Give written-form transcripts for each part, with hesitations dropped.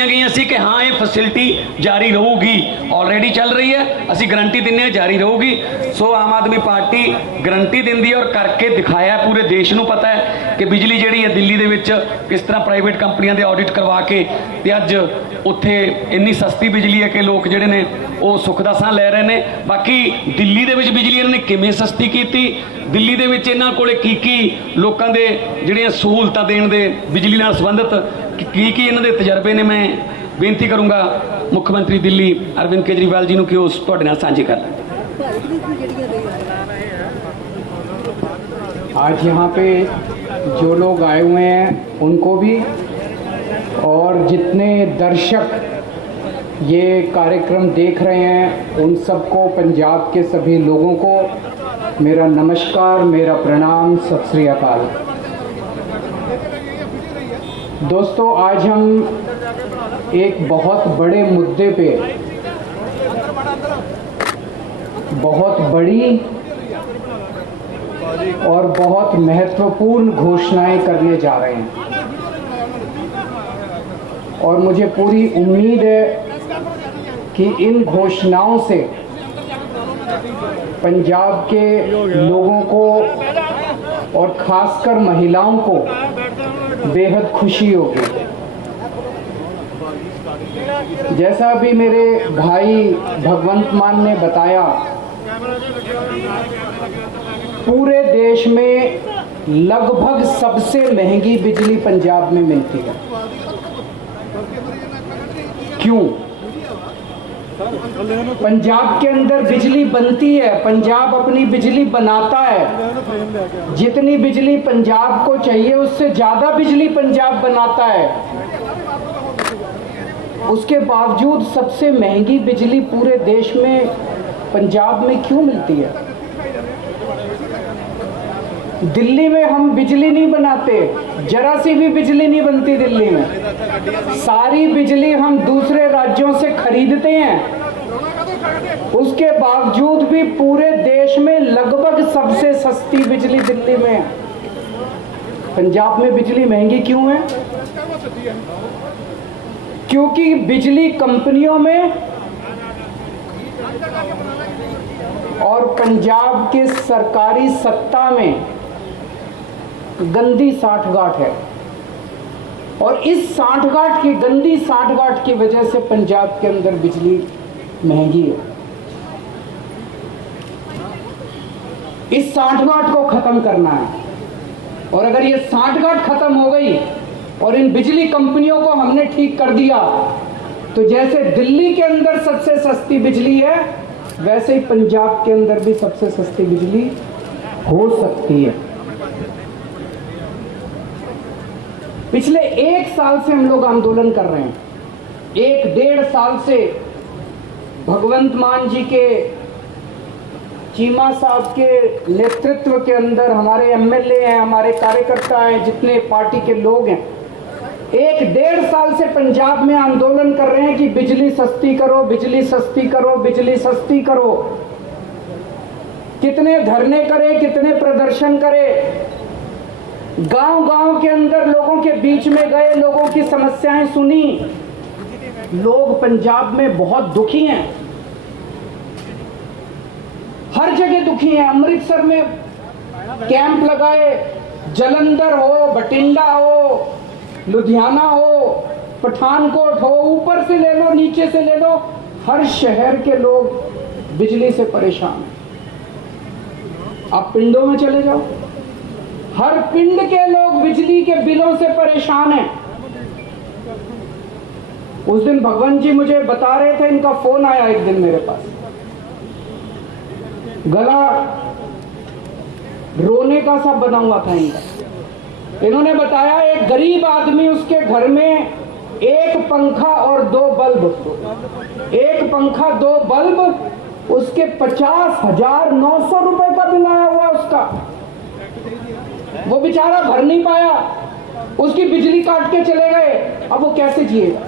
ਦਿੱਤੀਆਂ ਗਈਆਂ ਸੀ ਕਿ ਹਾਂ ਇਹ ਫੈਸਿਲਿਟੀ ਜਾਰੀ ਰਹੂਗੀ, ਆਲਰੇਡੀ ਚੱਲ ਰਹੀ ਹੈ, ਅਸੀਂ ਗਰੰਟੀ ਦਿੰਦੇ ਹਾਂ ਜਾਰੀ ਰਹੂਗੀ। ਸੋ ਆਮ ਆਦਮੀ ਪਾਰਟੀ ਗਰੰਟੀ ਦਿੰਦੀ ਹੈ ਔਰ ਕਰਕੇ ਦਿਖਾਇਆ, ਪੂਰੇ ਦੇਸ਼ ਨੂੰ ਪਤਾ ਹੈ ਕਿ ਬਿਜਲੀ ਜਿਹੜੀ ਹੈ ਦਿੱਲੀ ਦੇ ਵਿੱਚ ਕਿਸ ਤਰ੍ਹਾਂ ਪ੍ਰਾਈਵੇਟ ਕੰਪਨੀਆਂ ਦੇ ਆਡਿਟ ਕਰਵਾ ਕੇ ਤੇ ਅੱਜ ਉੱਥੇ ਇੰਨੀ ਸਸਤੀ ਬਿਜਲੀ ਹੈ ਕਿ ਲੋਕ ਜਿਹੜੇ ਨੇ ਉਹ ਸੁੱਖ ਦਾ ਸਾਹ ਲੈ ਰਹੇ ਨੇ। ਬਾਕੀ ਦਿੱਲੀ ਦੇ ਵਿੱਚ ਬਿਜਲੀ ਇਹਨਾਂ ਨੇ ਕਿਵੇਂ ਸਸਤੀ ਕੀਤੀ, ਦਿੱਲੀ ਦੇ ਵਿੱਚ ਇਹਨਾਂ ਕੋਲੇ ਕੀ ਲੋਕਾਂ ਦੇ ਜਿਹੜੀਆਂ ਸਹੂਲਤਾਂ ਦੇਣ ਦੇ ਬਿਜਲੀ ਨਾਲ ਸੰਬੰਧਿਤ ਕੀ ਇਹਨਾਂ ਦੇ ਤਜਰਬੇ ਨੇ, ਮੈਂ ਬੇਨਤੀ ਕਰੂੰਗਾ ਮੁੱਖ ਮੰਤਰੀ ਦਿੱਲੀ ਅਰਵਿੰਦ ਕੇਜਰੀਵਾਲ ਜੀ ਨੂੰ ਕਿ ਉਸ ਤੁਹਾਡੇ ਨਾਲ ਸਾਂਝੇ ਕਰ ਲੈਣ। आज यहाँ पे जो लोग आए हुए हैं उनको भी और जितने दर्शक ये कार्यक्रम देख रहे हैं उन सबको, पंजाब के सभी लोगों को मेरा नमस्कार, मेरा प्रणाम, सत श्री अकाल। दोस्तों, आज हम एक बहुत बड़े मुद्दे पे बहुत बड़ी और बहुत महत्वपूर्ण घोषणाएं करने जा रहे हैं और मुझे पूरी उम्मीद है कि इन घोषणाओं से पंजाब के लोगों को और खासकर महिलाओं को बेहद खुशी होगी। जैसा अभी मेरे भाई भगवंत मान ने बताया, पूरे देश में लगभग सबसे महंगी बिजली पंजाब में मिलती है। क्यों? पंजाब के अंदर बिजली बनती है, पंजाब अपनी बिजली बनाता है, जितनी बिजली पंजाब को चाहिए उससे ज्यादा बिजली पंजाब बनाता है। उसके बावजूद सबसे महंगी बिजली पूरे देश में पंजाब में क्यों मिलती है? दिल्ली में हम बिजली नहीं बनाते, जरा सी भी बिजली नहीं बनती दिल्ली में। सारी बिजली हम दूसरे राज्यों से खरीदते हैं। उसके बावजूद भी पूरे देश में लगभग सबसे सस्ती बिजली दिल्ली में है। पंजाब में बिजली महंगी क्यों है? क्योंकि बिजली कंपनियों में और पंजाब के सरकारी सत्ता में गंदी साठगांठ है और इस साठगांठ की, गंदी साठगांठ की वजह से पंजाब के अंदर बिजली महंगी है। इस साठगांठ को खत्म करना है और अगर ये साठगांठ खत्म हो गई और इन बिजली कंपनियों को हमने ठीक कर दिया तो जैसे दिल्ली के अंदर सबसे सस्ती बिजली है वैसे ही पंजाब के अंदर भी सबसे सस्ती बिजली हो सकती है। पिछले 1 साल से हम लोग आंदोलन कर रहे हैं, 1-1.5 साल से भगवंत मान जी के, चीमा साहब के नेतृत्व के अंदर हमारे एमएलए हैं, हमारे कार्यकर्ता हैं, जितने पार्टी के लोग हैं, 1-1.5 साल से पंजाब में आंदोलन कर रहे हैं कि बिजली सस्ती करो, बिजली सस्ती करो, बिजली सस्ती करो। कितने धरने करे, कितने प्रदर्शन करे, गांव-गांव के अंदर लोगों के बीच में गए, लोगों की समस्याएं सुनी। लोग पंजाब में बहुत दुखी हैं, हर जगह दुखी हैं। अमृतसर में कैंप लगाए, जलंधर हो, बठिंडा हो, लुधियाना हो, पठानकोट हो, ऊपर से ले लो, नीचे से ले लो, हर शहर के लोग बिजली से परेशान हैं। आप पिंडों में चले जाओ, हर पिंड के लोग बिजली के बिलों से परेशान हैं। उस दिन भगवंत जी मुझे बता रहे थे, इनका फोन आया एक दिन मेरे पास, गला रोने का सा बना हुआ था इनका। इन्होंने बताया एक गरीब आदमी, उसके घर में 1 पंखा और 2 बल्ब, 1 पंखा 2 बल्ब, उसके 50,900 रुपए का बिल आया हुआ उसका। वो बेचारा भर नहीं पाया, उसकी बिजली काट के चले गए। अब वो कैसे जिएगा?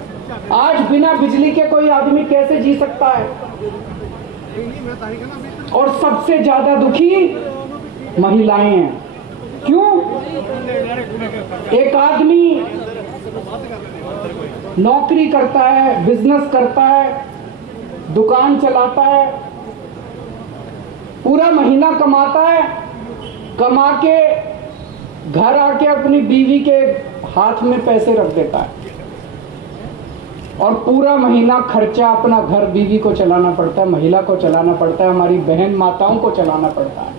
आज बिना बिजली के कोई आदमी कैसे जी सकता है? और सबसे ज्यादा दुखी महिलाएं हैं। क्यों? एक आदमी नौकरी करता है, बिजनेस करता है, दुकान चलाता है, पूरा महीना कमाता है, कमा के घर आके अपनी बीवी के हाथ में पैसे रख देता है और पूरा महीना खर्चा अपना घर बीवी को चलाना पड़ता है, महिला को चलाना पड़ता है, हमारी बहन माताओं को चलाना पड़ता है।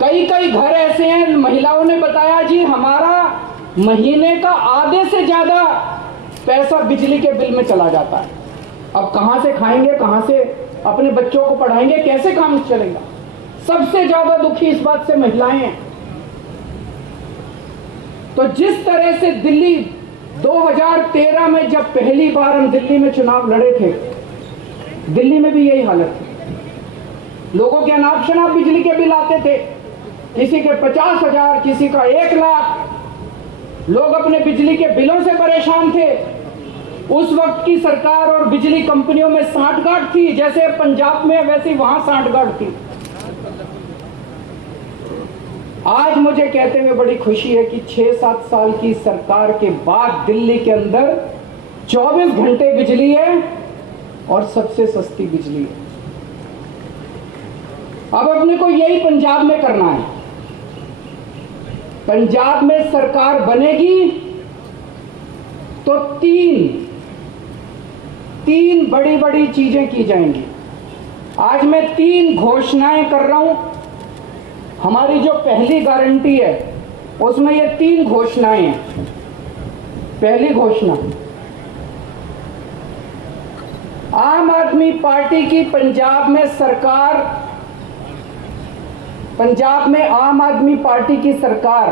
कई कई घर ऐसे हैं, महिलाओं ने बताया जी हमारा महीने का आधे से ज्यादा पैसा बिजली के बिल में चला जाता है। अब कहां से खाएंगे, कहां से अपने बच्चों को पढ़ाएंगे, कैसे काम चलेगा? सबसे ज्यादा दुखी इस बात से महिलाएं हैं। तो जिस तरह से दिल्ली 2013 में जब पहली बार हम दिल्ली में चुनाव लड़े थे, दिल्ली में भी यही हालत थी। लोगों के अनाप शनाप बिजली के बिल आते थे, किसी के 50,000, किसी का 1 लाख। लोग अपने बिजली के बिलों से परेशान थे। उस वक्त की सरकार और बिजली कंपनियों में सांठगांठ थी, जैसे पंजाब में वैसे वहां सांठगांठ थी। आज मुझे कहते हुए बड़ी खुशी है कि 6-7 साल की सरकार के बाद दिल्ली के अंदर 24 घंटे बिजली है और सबसे सस्ती बिजली है। अब अपने को यही पंजाब में करना है। पंजाब में सरकार बनेगी तो तीन बड़ी बड़ी चीजें की जाएंगी। आज मैं 3 घोषणाएं कर रहा हूं। हमारी जो पहली गारंटी है उसमें ये 3 घोषणाएं हैं। पहली घोषणा, आम आदमी पार्टी की पंजाब में आम आदमी पार्टी की सरकार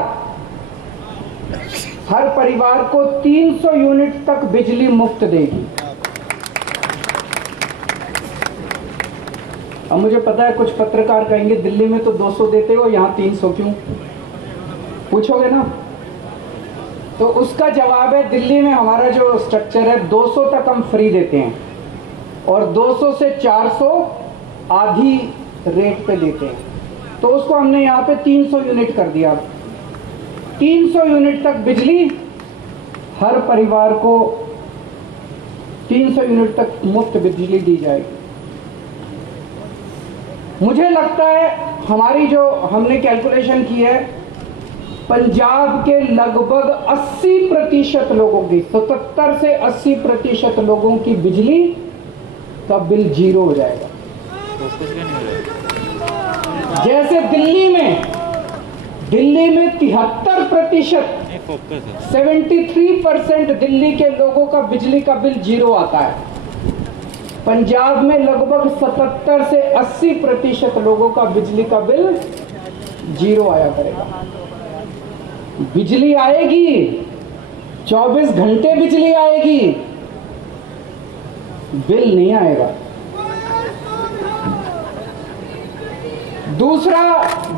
हर परिवार को 300 यूनिट तक बिजली मुफ्त देगी। अब मुझे पता है कुछ पत्रकार कहेंगे दिल्ली में तो 200 देते हो, यहां 300 क्यों? पूछोगे ना? तो उसका जवाब है, दिल्ली में हमारा जो स्ट्रक्चर है 200 तक हम फ्री देते हैं और 200 से 400 आधी रेट पे देते हैं। तो उसको हमने यहाँ पे 300 यूनिट कर दिया। 300 यूनिट तक बिजली हर परिवार को 300 यूनिट तक मुफ्त बिजली दी जाएगी। मुझे लगता है हमारी जो हमने कैलकुलेशन की है, पंजाब के लगभग 80% लोगों की, 77 से 80% लोगों की बिजली का बिल 0 हो जाएगा। जैसे दिल्ली में 73%, 73% दिल्ली के लोगों का बिजली का बिल 0 आता है। पंजाब में लगभग 77 से 80% लोगों का बिजली का बिल 0 आया करेगा। बिजली आएगी, 24 घंटे बिजली आएगी, बिल नहीं आएगा। दूसरा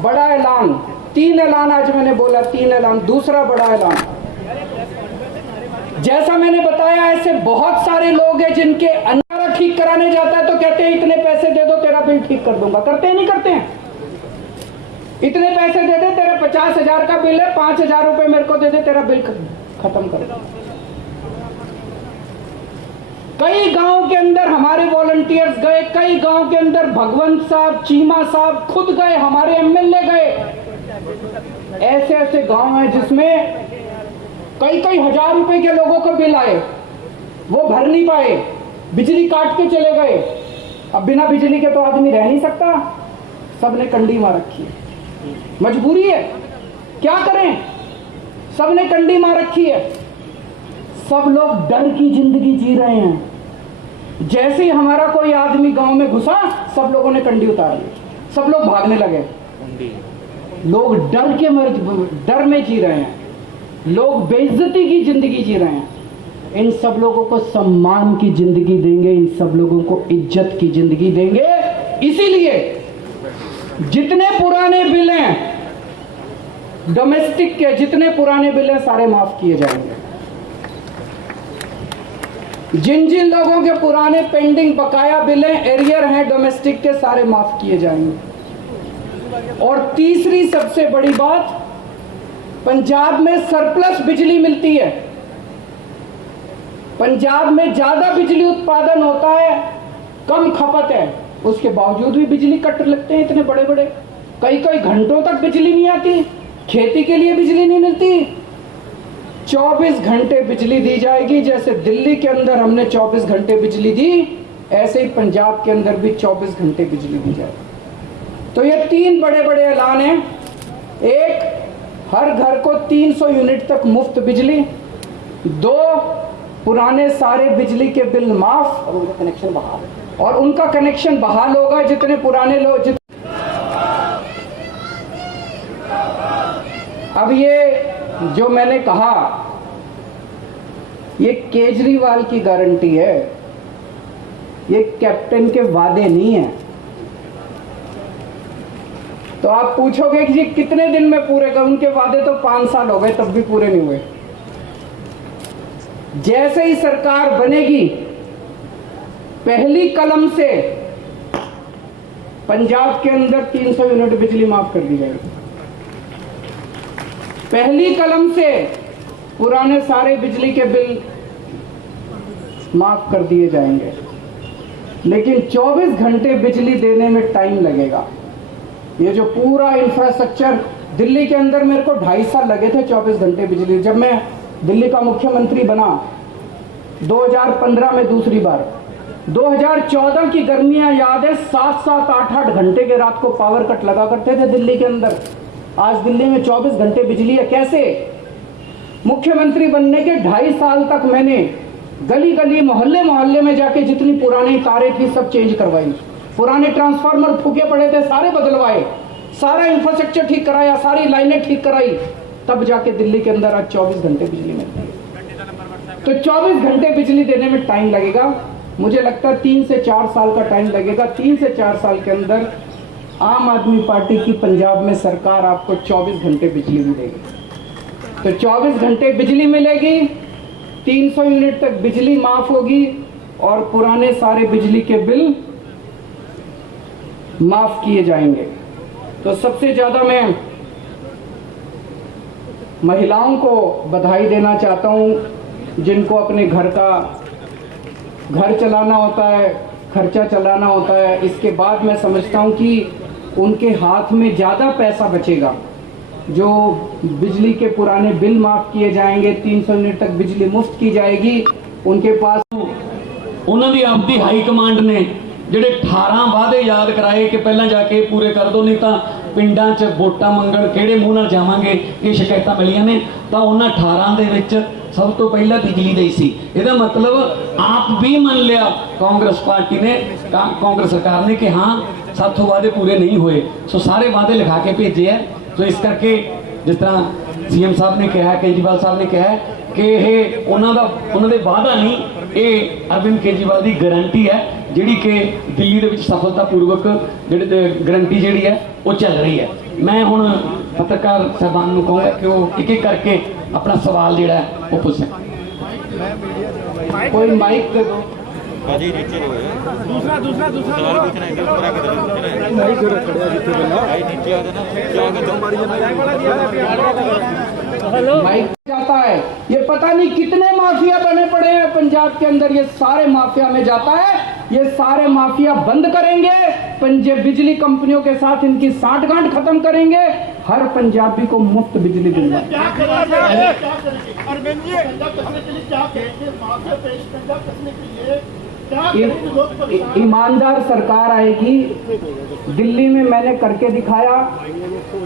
बड़ा ऐलान, 3 ऐलान आज मैंने बोला, 3 ऐलान। दूसरा बड़ा ऐलान, जैसा मैंने बताया ऐसे बहुत सारे लोग हैं जिनके अनारा ठीक कराने जाता है तो कहते हैं इतने पैसे दे दो तेरा बिल ठीक कर दूंगा। करते हैं नहीं करते हैं? इतने पैसे दे दे, तेरा 50,000 का बिल है, 5,000 रुपए मेरे को दे दे, तेरा बिल खत्म कर दो। कई गांव के अंदर हमारे वॉलंटियर्स गए, कई गांव के अंदर भगवंत साहब, चीमा साहब खुद गए, हमारे एमएलए गए। ऐसे ऐसे गांव हैं जिसमें कई हजार रुपए के लोगों को बिल आए, वो भर नहीं पाए, बिजली काट के चले गए। अब बिना बिजली के तो आदमी रह नहीं सकता, सबने कंडी मार रखी है, मजबूरी है, क्या करें, सबने कंडी मार रखी है। सब लोग डर की जिंदगी जी रहे हैं। जैसे ही हमारा कोई आदमी गांव में घुसा, सब लोगों ने कंडी उतार ली, सब लोग भागने लगे। लोग डर में जी रहे हैं, लोग बेइज्जती की जिंदगी जी रहे हैं। इन सब लोगों को सम्मान की जिंदगी देंगे, इन सब लोगों को इज्जत की जिंदगी देंगे। इसीलिए जितने पुराने बिल हैं डोमेस्टिक के, जितने पुराने बिल हैं सारे माफ किए जाएंगे। जिन जिन लोगों के पुराने पेंडिंग बकाया बिल हैं, एरियर हैं डोमेस्टिक के, सारे माफ किए जाएंगे। और तीसरी सबसे बड़ी बात, पंजाब में सरप्लस बिजली मिलती है, पंजाब में ज्यादा बिजली उत्पादन होता है, कम खपत है, उसके बावजूद भी बिजली कट लगते हैं इतने बड़े बड़े, कई कई घंटों तक बिजली नहीं आती, खेती के लिए बिजली नहीं मिलती। 24 घंटे बिजली दी जाएगी, जैसे दिल्ली के अंदर हमने 24 घंटे बिजली दी, ऐसे ही पंजाब के अंदर भी 24 घंटे बिजली दी जाएगी। तो ये 3 बड़े बड़े ऐलान हैं। एक, हर घर को 300 यूनिट तक मुफ्त बिजली। 2, पुराने सारे बिजली के बिल माफ और उनका कनेक्शन बहाल, और उनका कनेक्शन बहाल होगा जितने पुराने लोग। अब ये जो मैंने कहा, ये केजरीवाल की गारंटी है, ये कैप्टन के वादे नहीं है। तो आप पूछोगे कि जी कितने दिन में पूरे कर, उनके वादे तो 5 साल हो गए तब भी पूरे नहीं हुए। जैसे ही सरकार बनेगी, पहली कलम से पंजाब के अंदर 300 यूनिट बिजली माफ कर दी जाएगी। पहली कलम से पुराने सारे बिजली के बिल माफ कर दिए जाएंगे। लेकिन 24 घंटे बिजली देने में टाइम लगेगा। ये जो पूरा इंफ्रास्ट्रक्चर दिल्ली के अंदर, मेरे को 2.5 साल लगे थे 24 घंटे बिजली। जब मैं दिल्ली का मुख्यमंत्री बना 2015 में दूसरी बार, 2014 की गर्मियां याद है, 7-7, 8-8 घंटे के रात को पावर कट लगा करते थे दिल्ली के अंदर। आज दिल्ली में 24 घंटे बिजली है। कैसे? मुख्यमंत्री बनने के 2.5 साल तक मैंने गली गली, मोहल्ले मोहल्ले में जाके जितनी पुरानी तारें थी सब चेंज करवाई, पुराने ट्रांसफार्मर फूके पड़े थे सारे बदलवाए, सारा इंफ्रास्ट्रक्चर ठीक कराया, सारी लाइनें ठीक कराई, तब जाके दिल्ली के अंदर आज 24 घंटे बिजली मिलती है। तो 24 घंटे बिजली देने में टाइम लगेगा। मुझे लगता है 3 से 4 साल का टाइम लगेगा। 3 से 4 साल के अंदर आम आदमी पार्टी की पंजाब में सरकार आपको 24 घंटे बिजली मिलेगी। तो 24 घंटे बिजली मिलेगी, 300 यूनिट तक बिजली माफ होगी और पुराने सारे बिजली के बिल माफ किए जाएंगे। तो सबसे ज्यादा मैं महिलाओं को बधाई देना चाहता हूं, जिनको अपने घर चलाना होता है, खर्चा चलाना होता है। इसके बाद मैं समझता हूं कि उनके हाथ में ज्यादा पैसा बचेगा। जो बिजली के पुराने बिल माफ किए जाएंगे, 300 यूनिट तक बिजली मुफ्त की जाएगी, उनके पास उन्होंने आपकी हाई कमांड ने ਜਿਹੜੇ 18 ਵਾਅਦੇ ਯਾਦ ਕਰਾਏ ਕਿ ਪਹਿਲਾਂ ਜਾ ਕੇ ਪੂਰੇ ਕਰ ਦੋ, ਨਹੀਂ ਤਾਂ ਪਿੰਡਾਂ 'ਚ ਵੋਟਾਂ ਮੰਗਣ ਕਿਹੜੇ ਮੂੰਹ ਨਾਲ ਜਾਵਾਂਗੇ, ਇਹ ਸ਼ਿਕਾਇਤਾਂ ਮਿਲੀਆਂ ਨੇ। ਤਾਂ ਉਹਨਾਂ 18 ਦੇ ਵਿੱਚ ਸਭ ਤੋਂ ਪਹਿਲਾਂ ਬਿਜਲੀ ਦਾ ਹੀ ਸੀ। ਇਹਦਾ ਮਤਲਬ ਆਪ ਵੀ ਮੰਨ ਲਿਆ ਕਾਂਗਰਸ ਪਾਰਟੀ ਨੇ, ਕਾਂਗਰਸ ਸਰਕਾਰ ਨੇ ਕਿ ਹਾਂ ਸਾਥੋਂ ਵਾਅਦੇ ਪੂਰੇ ਨਹੀਂ ਹੋਏ। ਸੋ ਸਾਰੇ ਵਾਅਦੇ ਲਿਖਾ ਕੇ ਭੇਜੇ ਹੈ। ਸੋ ਇਸ ਕਰਕੇ ਜਿਸ ਤਰ੍ਹਾਂ ਸੀਐਮ ਸਾਹਿਬ ਨੇ ਕਿਹਾ, ਕੇਜਰੀਵਾਲ ਸਾਹਿਬ ਨੇ ਕਿਹਾ ਕਿ ਇਹ ਉਹਨਾਂ ਦੇ ਵਾਅਦਾ ਨਹੀਂ, ਇਹ ਅਰਵਿੰਦ ਕੇਜਰੀਵਾਲ ਦੀ ਗਾਰੰਟੀ ਹੈ, ਜਿਹੜੀ ਕਿ ਦਿੱਲੀ ਦੇ ਵਿੱਚ ਸਫਲਤਾਪੂਰਵਕ ਗਾਰੰਟੀ ਜਿਹੜੀ ਹੈ ਉਹ ਚੱਲ ਰਹੀ ਹੈ। ਮੈਂ ਹੁਣ ਪੱਤਰਕਾਰ ਸਾਹਿਬਾਨ ਨੂੰ ਕਹਾਂਗਾ ਕਿ ਉਹ ਇੱਕ ਇੱਕ ਕਰਕੇ ਆਪਣਾ ਸਵਾਲ ਜਿਹੜਾ ਹੈ ਉਹ ਪੁੱਛਣ। कोई माइक दे दो। दूसरा सवाल पूछना है, ऊपर आके पूछना है। भाई नीचे आ जाना, क्या माइक जाता है। ये पता नहीं कितने माफिया बने पड़े हैं पंजाब के अंदर, ये सारे माफिया में जाता है। ये सारे माफिया बंद करेंगे, बिजली कंपनियों के साथ इनकी साठगांठ खत्म करेंगे, हर पंजाबी को मुफ्त बिजली दिलवाएंगे। ईमानदार सरकार आएगी। दिल्ली में मैंने करके दिखाया,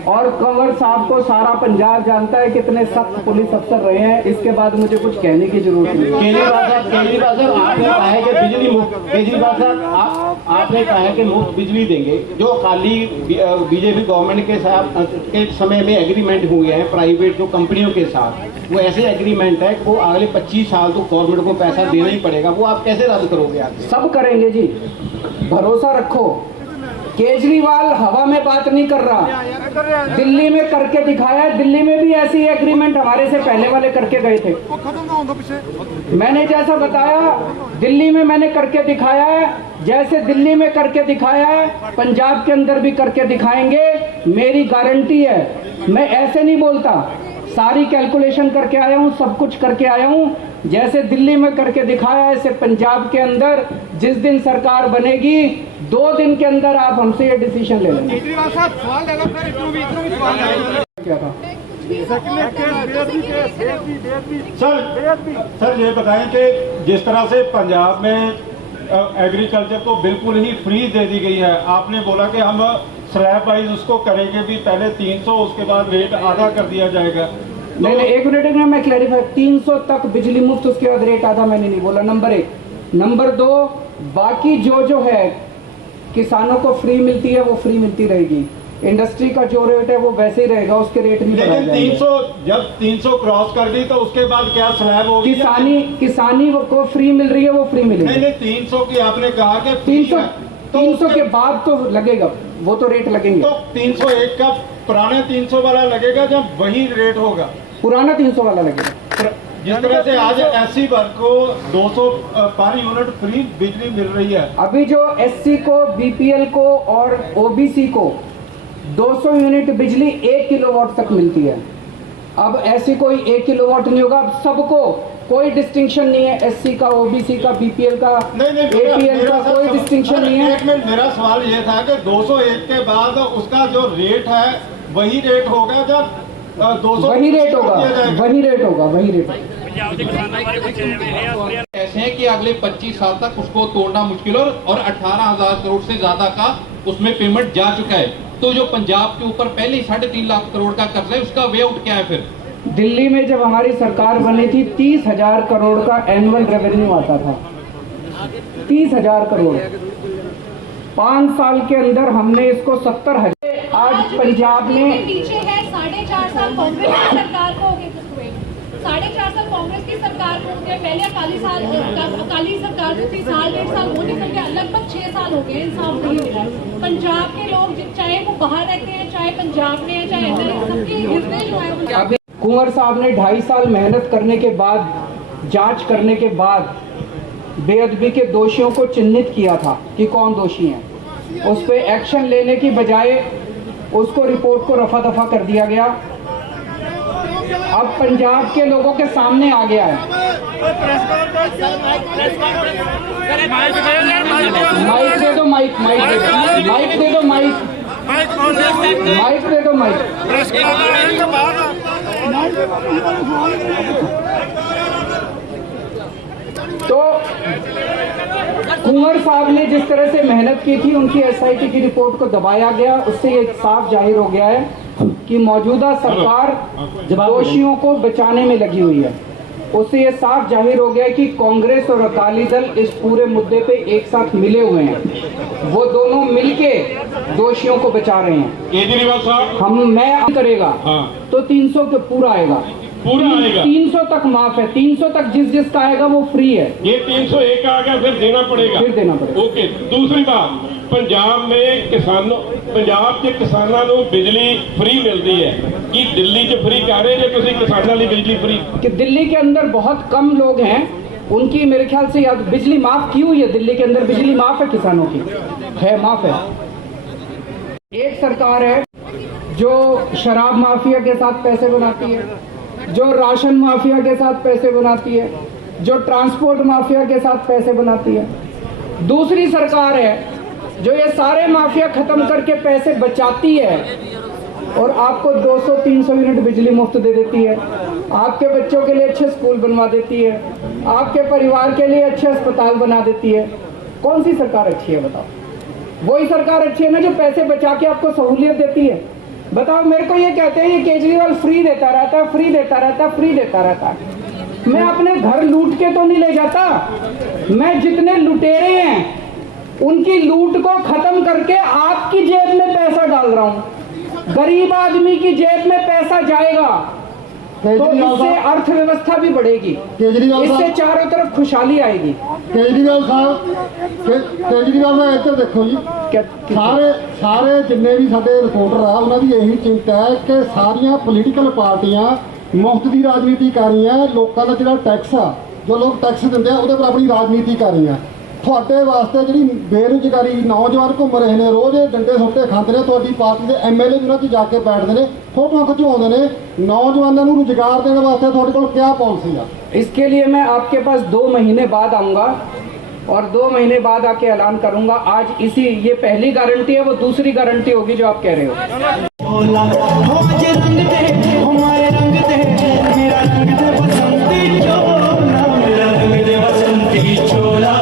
और कंवर साहब को सारा पंजाब जानता है कितने सख्त पुलिस अफसर रहे हैं। इसके बाद मुझे कुछ कहने की जरूरत नहीं। केजरीवाल साहब आपने कहा है कि बिजली मुफ्त, केजरीवाल साहब आपने कहा है कि मुफ्त बिजली देंगे। जो खाली बीजेपी गवर्नमेंट के साथ के समय में एग्रीमेंट हुए हैं प्राइवेट जो कंपनियों के साथ, वो ऐसे एग्रीमेंट है वो अगले 25 साल तो गवर्नमेंट को पैसा देना ही पड़ेगा। वो आप कैसे रद्द करोगे? सब करेंगे जी, भरोसा रखो। केजरीवाल हवा में बात नहीं कर रहा, दिल्ली में करके दिखाया है। दिल्ली में भी ऐसी एग्रीमेंट हमारे से पहले वाले करके गए थे। मैंने जैसा बताया दिल्ली में मैंने करके दिखाया है, जैसे दिल्ली में करके दिखाया है पंजाब के अंदर भी करके दिखाएंगे। मेरी गारंटी है, मैं ऐसे नहीं बोलता। सारी कैलकुलेशन करके आया हूँ, सब कुछ करके आया हूँ। जैसे दिल्ली में करके दिखाया, ऐसे पंजाब के अंदर जिस दिन सरकार बनेगी 2 दिन के अंदर आप हमसे ये डिसीजन ले लेंगे। केजरीवाल साहब सवाल डाला फिर इतना भी सवाल डाला क्या था? सर ये बताएं कि जिस तरह से पंजाब में एग्रीकल्चर को बिल्कुल ही फ्री दे दी गई है, आपने बोला कि हम स्लैब वाइज उसको करेंगे भी, पहले 300 उसके बाद रेट आधा कर दिया जाएगा। नहीं, एक मिनट में मैं क्लैरिफाई, 300 तक बिजली मुफ्त, उसके बाद रेट आधा मैंने नहीं बोला, नंबर 1। नंबर 2, बाकी जो है किसानों को फ्री मिलती है वो फ्री मिलती रहेगी, इंडस्ट्री का जो रेट है वो वैसे ही रहेगा, उसके रेट नहीं बढ़ाए लेकिन जाएंगे। 300 जब 300 क्रॉस कर दी तो उसके बाद क्या स्लैब होगी? किसानी को फ्री मिल रही है, वो फ्री मिलेगी। नहीं 300 की आपने कहा कि फ्री 300 है, 300 के बाद तो लगेगा, वो तो रेट लगेंगे। तो 301 का पुराने 300 वाला लगेगा जब वही रेट होगा, पुराना 300 वाला लगेगा। जिस तरह से आज एससी वर्ग को 200 पर यूनिट फ्री बिजली मिल रही है। अभी जो एससी को, बीपीएल को और ओबीसी को 200 यूनिट बिजली 1 किलोवाट तक मिलती है। अब ऐसी कोई 1 किलोवाट नहीं होगा, अब सबको कोई डिस्टिंक्शन नहीं है, एससी का, ओबीसी का, बीपीएल का, एपीएल का, कोई डिस्टिंक्शन नहीं है। एक मिनट, मेरा सवाल ये था कि 201 के बाद उसका जो रेट है वही रेट होगा जब 200 वही रेट होगा, वही रेट होगा, वही रेट होगा। ऐसे हैं कि अगले 25 साल तक उसको तोड़ना मुश्किल और 18,000 करोड़ से ज्यादा का उसमें पेमेंट जा चुका है। तो जो पंजाब के ऊपर पहले ही 3.5 लाख करोड़ का कर्ज है, उसका वे आउट क्या है फिर? दिल्ली में जब हमारी सरकार बनी थी 30,000 करोड़ का एनुअल रेवेन्यू आता था, 30,000 करोड़। 5 साल के अंदर हमने इसको 70,000। आज पंजाब में पीछे है 4.5 साल कांग्रेस की सरकार को हो गए, 4.5 साल कांग्रेस की सरकार को हो गए, पहले अकाली सरकार जो थी 1.5 साल वो निकल गया, लगभग 6 साल हो गए, इंसाफ नहीं मिला। पंजाब के लोग चाहे वो बाहर रहते हैं, चाहे पंजाब में है, चाहे इधर, सबके हृदय जो है। अभी कुंवर साहब ने 2.5 साल मेहनत करने के बाद, जांच करने के बाद बेअदबी के दोषियों को चिन्हित किया था कि कौन दोषी हैं। उस पर एक्शन लेने की बजाय उसको रिपोर्ट को रफा दफा कर दिया गया। अब पंजाब के लोगों के सामने आ गया है। माइक दे दो, माइक दे दो, माइक दे दो, माइक दे दो, तो कुंवर साहब ने जिस तरह से मेहनत की थी, उनकी एसआईटी की रिपोर्ट को दबाया गया, उससे ये साफ जाहिर हो गया है कि मौजूदा सरकार दोषियों को बचाने में लगी हुई है। उससे ये साफ जाहिर हो गया कि कांग्रेस और अकाली दल इस पूरे मुद्दे पे एक साथ मिले हुए हैं, वो दोनों मिलके दोषियों को बचा रहे हैं। केजरीवाल साहब मैं करेगा तो 300 के पूरा आएगा, 300 तक माफ है, 300 तक जिसका आएगा वो फ्री है। ये 301 आ गया, फिर देना पड़ेगा, फिर देना पड़ेगा। ओके। दूसरी बात, पंजाब के किसानों ਨੂੰ बिजली फ्री मिलती है कि दिल्ली च फ्री कह रहे हैं कि किसानों लिए बिजली फ्री? कि दिल्ली के अंदर बहुत कम लोग हैं, उनकी मेरे ख्याल से याद बिजली माफ की हुई है। दिल्ली के अंदर बिजली माफ है, किसानों की है, माफ है। एक सरकार है जो शराब माफिया के साथ पैसे बनाती है, जो राशन माफिया के साथ पैसे बनाती है, जो ट्रांसपोर्ट माफिया के साथ पैसे बनाती है। दूसरी सरकार है जो ये सारे माफिया खत्म करके पैसे बचाती है और आपको 200-300 यूनिट बिजली मुफ्त दे देती है, आपके बच्चों के लिए अच्छे स्कूल बनवा देती है, आपके परिवार के लिए अच्छे अस्पताल बना देती है। कौन सी सरकार अच्छी है बताओ? वही सरकार अच्छी है ना जो पैसे बचा के आपको सहूलियत देती है। बताओ, मेरे को ये कहते हैं ये केजरीवाल फ्री देता रहता है, फ्री देता रहता है, फ्री देता रहता है। मैं अपने घर लूट के तो नहीं ले जाता, मैं जितने लुटेरे हैं उनकी लूट को खत्म करके आपकी जेब में पैसा डाल रहा हूं। गरीब आदमी की जेब में पैसा जाएगा तो इससे अर्थव्यवस्था भी बढ़ेगी, इससे चारों तरफ खुशहाली आएगी। केजरीवाल मैं इधर देखो जी, सारे जिन्ने भी साडे रिपोर्टर आ उन्होंने यही चिंता है कि सारिया पोलीटिकल पार्टियां मुफ्त की राजनीति कर रही हैं। लोगों का जो टैक्स आ, जो लोग टैक्स देंगे उसके पर अपनी राजनीति कर रही हैं। ਤੁਹਾਡੇ ਵਾਸਤੇ ਜਿਹੜੀ ਬੇਰੁਜ਼ਗਾਰੀ ਨੌਜਵਾਨ ਘੁੰਮ ਰਹੇ ਨੇ ਰੋਜ਼ ਇਹ ਡੰਡੇ ਸੋਟੇ ਖਾਂਦੇ ਨੇ ਤੁਹਾਡੀ ਪਾਰਟੀ ਦੇ ਐਮਐਲਏ ਵੀ ਉਹਨਾਂ 'ਚ ਜਾ ਕੇ ਬੈਠਦੇ ਨੇ ਫੋਟੋਆਂ ਖਿਚਵਾਉਂਦੇ ਨੇ ਨੌਜਵਾਨਾਂ ਨੂੰ ਰੁਜ਼ਗਾਰ ਦੇਣ ਵਾਸਤੇ ਤੁਹਾਡੇ ਕੋਲ ਕੀ ਪਾਲਿਸੀ ਆ इसके लिए मैं आपके पास 2 महीने बाद आऊंगा और 2 महीने बाद आके ऐलान करूंगा। आज इसी ये पहली गारंटी है, वो दूसरी गारंटी होगी जो आप कह रहे हो। मेरा रंग दे बसंती चोला, मेरा रंग दे बसंती चोला।